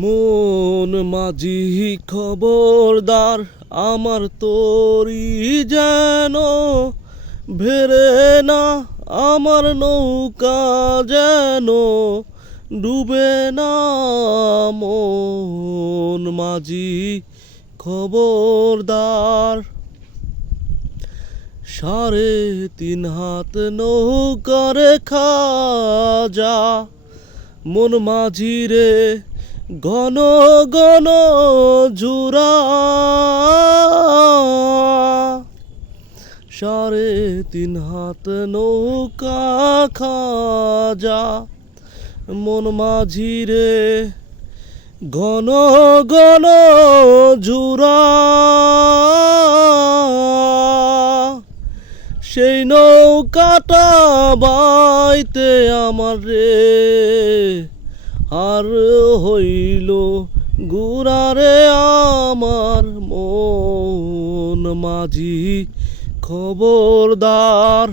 মন মাঝি খবরদার, আমার তরি যেন ভেরে না, আমার নৌকা যেন ডুবে না। মন মাঝি খবরদার, 3.5 হাত নৌকার খাজা, মন মাঝি রে ঘন ঘন জুরা। 3.5 হাত নৌকা খাজা, মন মাঝি রে ঘন ঘন জুরা। সেই নৌকাটা বাইতে আমার রে আর হইল গুড়ারে আমার। মন মাঝি খবরদার।